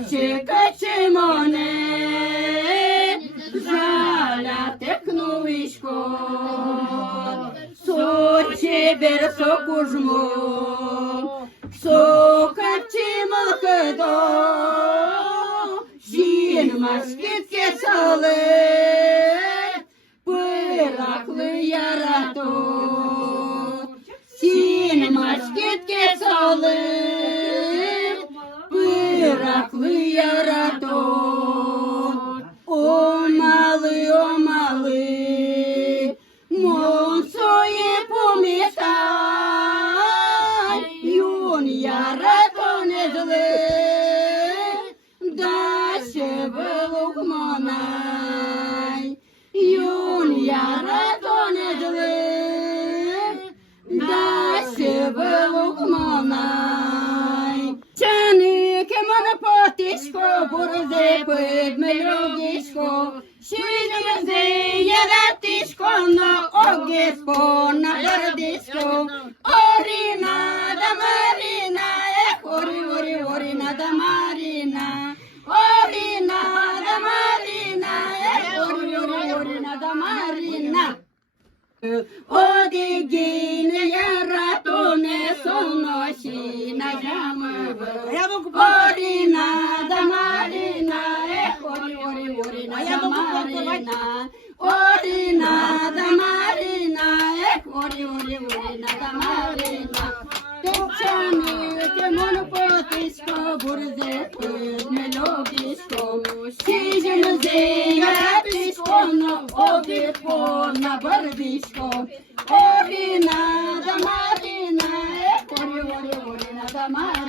Каче моне, жаля технуишко, соче берсо кужмо, сокаче малкадо, жин маскетке салы, пыракlı yaratı, sin masketke salı. Пыракlı yaratın, o malı, monsoye pometaj, yun yaratın ezli, daşı buluk monay, yun yaratın ezli, daşı buluk monay. Потишко, бурзе, пидмелюгішко, швидше яратишко, но огісько, на гордишко, оріна да маріна, оріна да маріна, оріна да маріна, оріна да маріна. Одигіне яратоне соноші на ями. Оріна да маріна, оріна да маріна, оріна да маріна, оріна да маріна. Течани, темон потисько, бурзе, пидмелюгішко, сіжензе, яратишко, но обідко, на барбішко, оріна да маріна, оріна да маріна.